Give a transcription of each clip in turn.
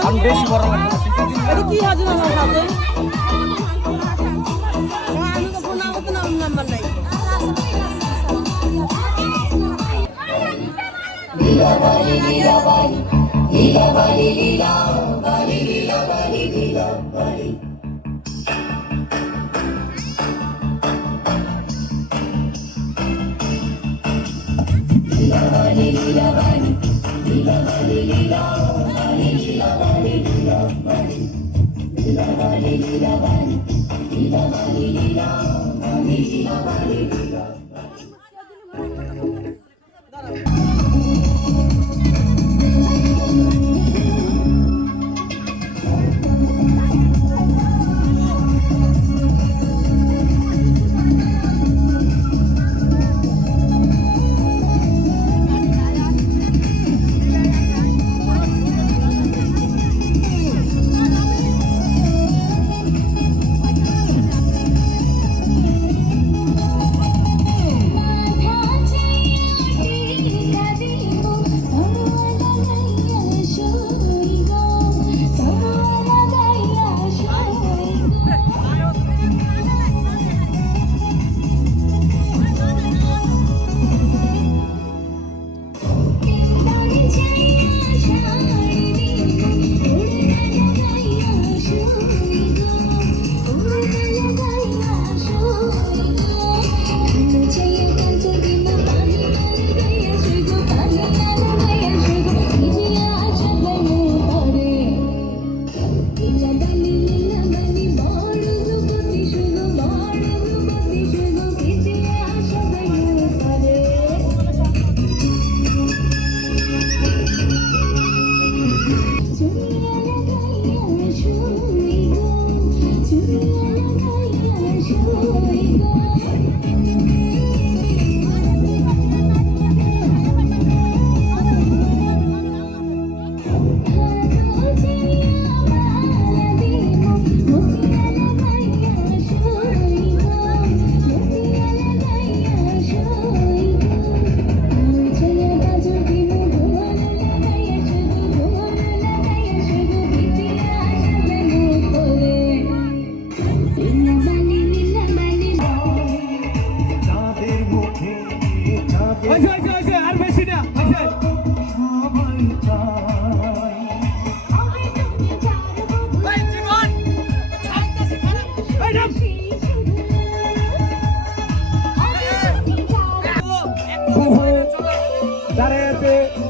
আমি বেশি বড় লাগবে এটা কি হাজির আমার সাথে আমি তো ফোন নাম্বার নাই লীলা বালি লীলা বালি লীলা বালি লীলা বালি লীলা বালি লীলা বালি লীলা বালি লীলা বালি লীলা বালি লীলা বালি লীলা বালি লীলা বালি লীলা বালি লীলা বালি লীলা বালি লীলা বালি লীলা বালি লীলা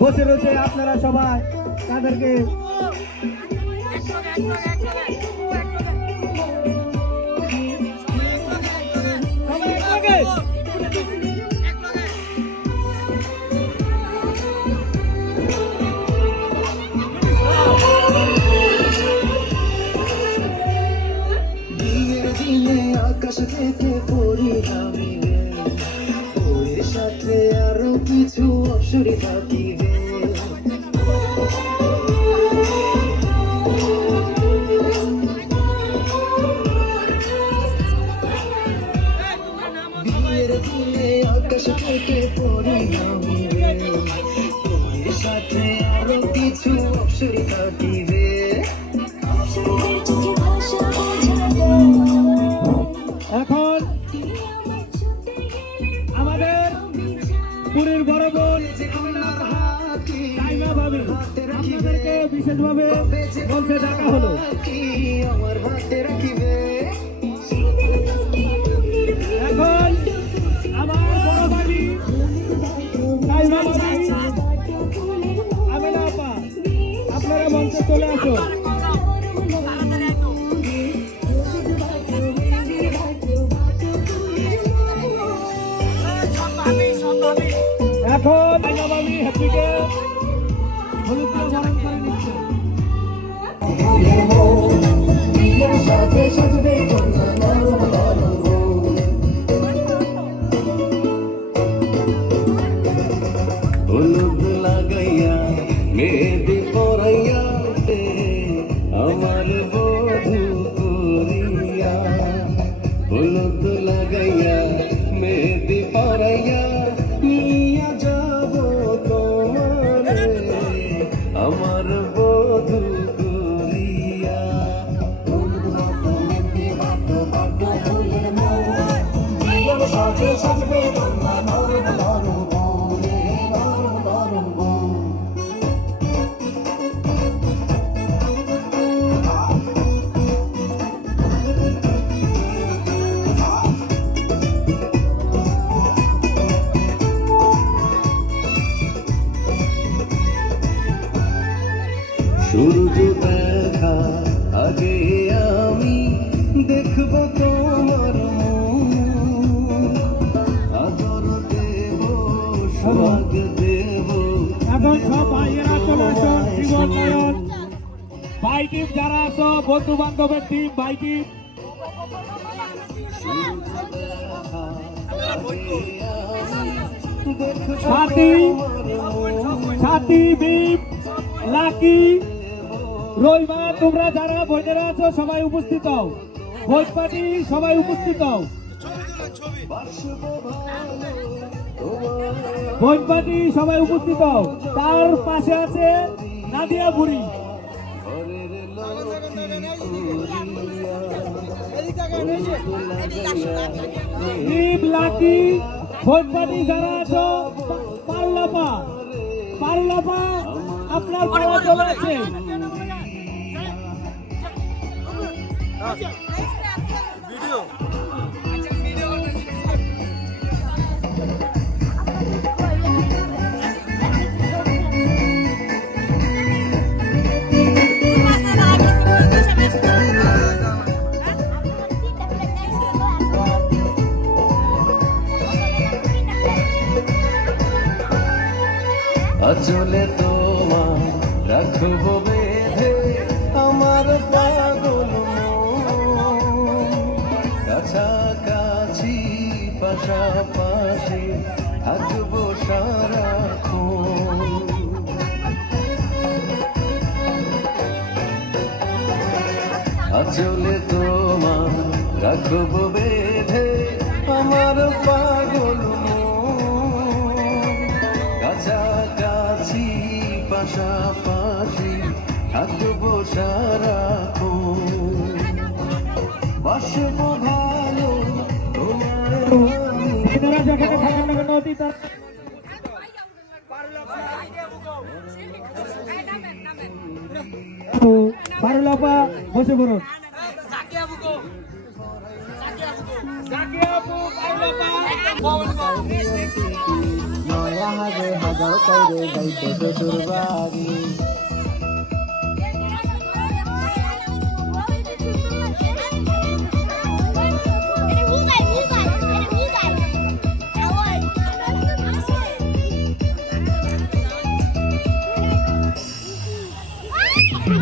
বসে রয়েছে আপনারা সবাই তাদেরকে আকাশ থেকে পড়ি আমি ওর সাথে আরো কিছু অপসরে থাকিবে বিয়ের দিনে আকাশ থেকে পড়ি আমি ওর সাথে আরো কিছু অপসরে থাকিবে এখন আমাদের পুরীর বড় বোন আপনাদেরকে বিশেষভাবে বলতে ডাকা হলো আমার হাতে রাখিবে এখন আমার বড় ভাবি আমেনা আপা আপনারা মঞ্চে চলে আসুন এখন আমি হ্যাপিকে হলুদ দিয়ে বরণ করে নিচ্ছে হলুদ লাগাইয়া মেহেদি পরাইয়া আমার বধূ করিয়া হলুদ লাগাইয়া মেহেদি পরাইয়া নিয়া যাব তোমারে আমার বধূ সূর্য দেখা আগে আমি দেখব তোমার মুখ, আদর দেব সোহাগ দেব। এখন সব ভাইয়েরা চলে আসুন। জীবন নয়ন ভাই টিম যারা আছো, বন্ধু বান্ধবের টিম ভাই টিম, সাথী সাথী বিপ লাকি রইমা, তোমরা যারা বোনেরা আছো সবাই উপস্থিত হও। ভোজ পার্টি সবাই উপস্থিত হও। ভোজ পার্টি সবাই উপস্থিত হও। তার পাশে আছে নাদিয়া বুড়ি। টিম লাকি ভোজ পার্টি যারা আছো, পারলাপা পারলাপা আপনার পাওয়া চলে আছে। আচলে তোমার রাখবো বেঁধে আমার পাগল মন, কাছাকাছি পাশাপাশি থাকবো সারাক্ষণ। আচলে তোমার রাখবো বেঁধে আমার পাগল মন, কাছাকাছি পাশাপাশি থাকবো সারাক্ষণ। বাসবো ভালো তোমার আমি। এনারা যেখানে থাকেন না কেন অতি তার পারলাপা বসে পড়ুন। নয়া হাজার হাজার কইরে যাইতে শ্বশুর বাড়ি।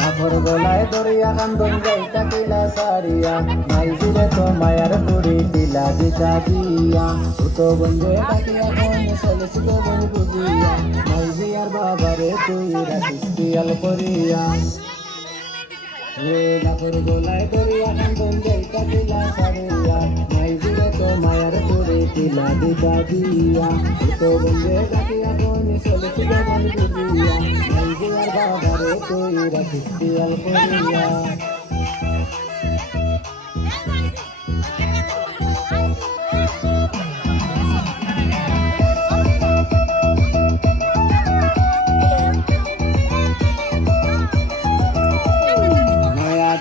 কাপড় গলায় দরিয়া কান্দন যাইতা কিলা সারিয়া, মাইজিরে তো মায়ার পুরি দিলা দিতা দিয়া। তো বন্ধে কাটিয়া কোন চলেছিল বন বুঝিয়া, মাইজিয়ার বাবারে তুই রাখিস পিয়াল করিয়া। কাপড় গলায় দরিয়া কান্দন যাইতা কিলা সারিয়া, মাইজিরে তো মায়ার পুরি দিলা দিতা দিয়া। তো বন্ধে কাটিয়া কোন চলেছিল বন বুঝিয়া, মাইজিয়ার বাবারে তুই রাখিস পিয়াল করিয়া।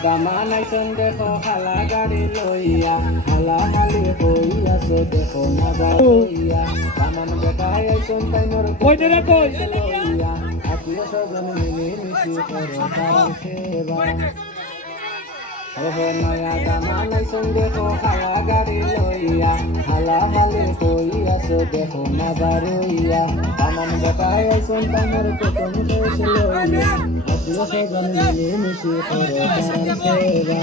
দামানাইছন দেখো খালা গাড়ি লইয়া, হালা হালি হইয়াছে দেখো না লইয়া। দামান বেটাই আইছন তাই মোর কইরা কই লইয়া, আত্মীয় স্বজন মিলে মিশি করে তার সেবা। ওহে নয়া দামানাইছন দেখো খালা গাড়ি লইয়া, হালা হালি হইয়াছে দেখো না লইয়া। দামান বেটাই আইছন তাই মোর কতন শেষ লইয়া, আত্মীয় স্বজন মিলে মিশি করে তার সেবা।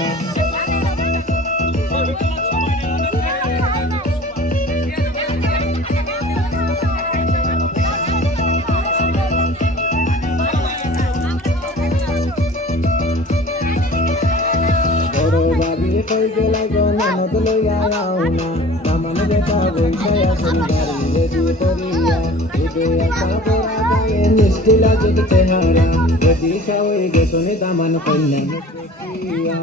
কই গেলাই গনমত লইয়া আওনা, দামান বেটা বইসাই আসেন গাড়ি রেডি করিয়া। এতে একটা বড়া গায়ে মিষ্টি লাগে চেহারা, রেডি খাওয়াই গেছনে দামান কইনা দেখিয়া।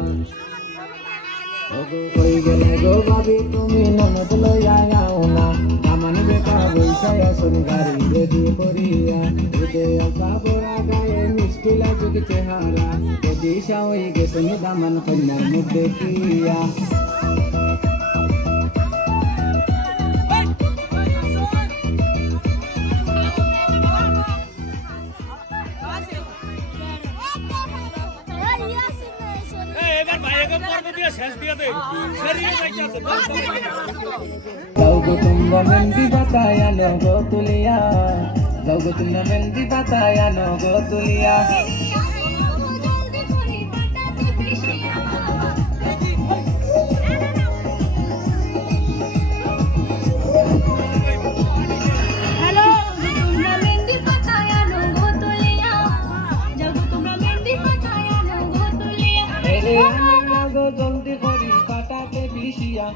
ওগো কই গেলাই গো ভাবি তুমি ননদ লইয়া আওনা, দামান বেটা বইসাই আসেন গাড়ি রেডি করিয়া। এতে একটা বড়া গায়ে মিষ্টি লাগে চেহারা, রেডি খাওয়াই গেছনে দামান কইনা দেখিয়া। যাওগো তোমরা মেহেন্দি পাতায় আনো গো তুলিয়া যাওগো তোমরা মেহেন্দি পাতায় আনো গো তুলিয়া জলদি করি পাটাতে পিষিয়া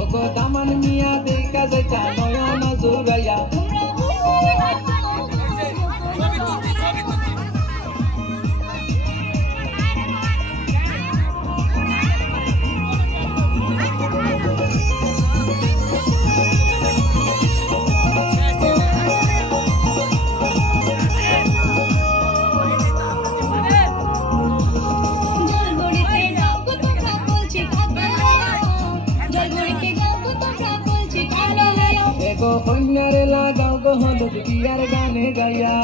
ওগো দামান মিয়া দেখা যাইতা নয়ন জুড়াইয়া গো কন্যারে লাগাও গো হলুদ বিয়ার গানে গাইয়া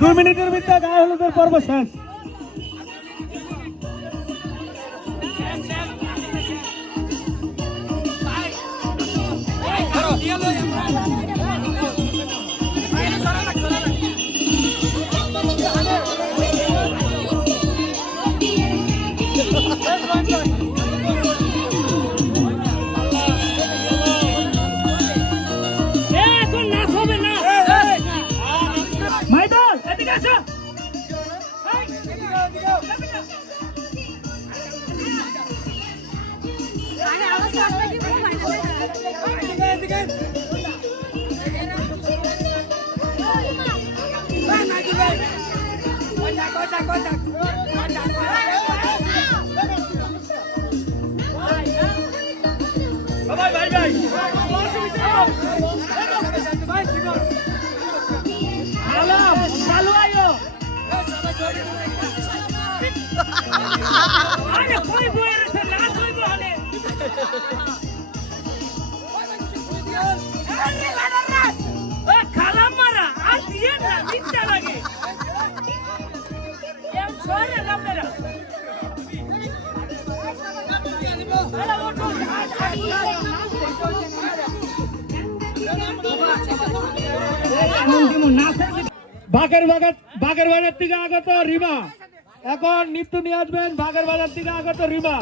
দুই মিনিটের ভিতরে গায়ে হলুদের পর্ব শেষ। বাগের বাজার থেকে আগত রিমা, এখন নৃত্য নিয়ে আসবেন বাগের বাজার থেকে আগত রিমা।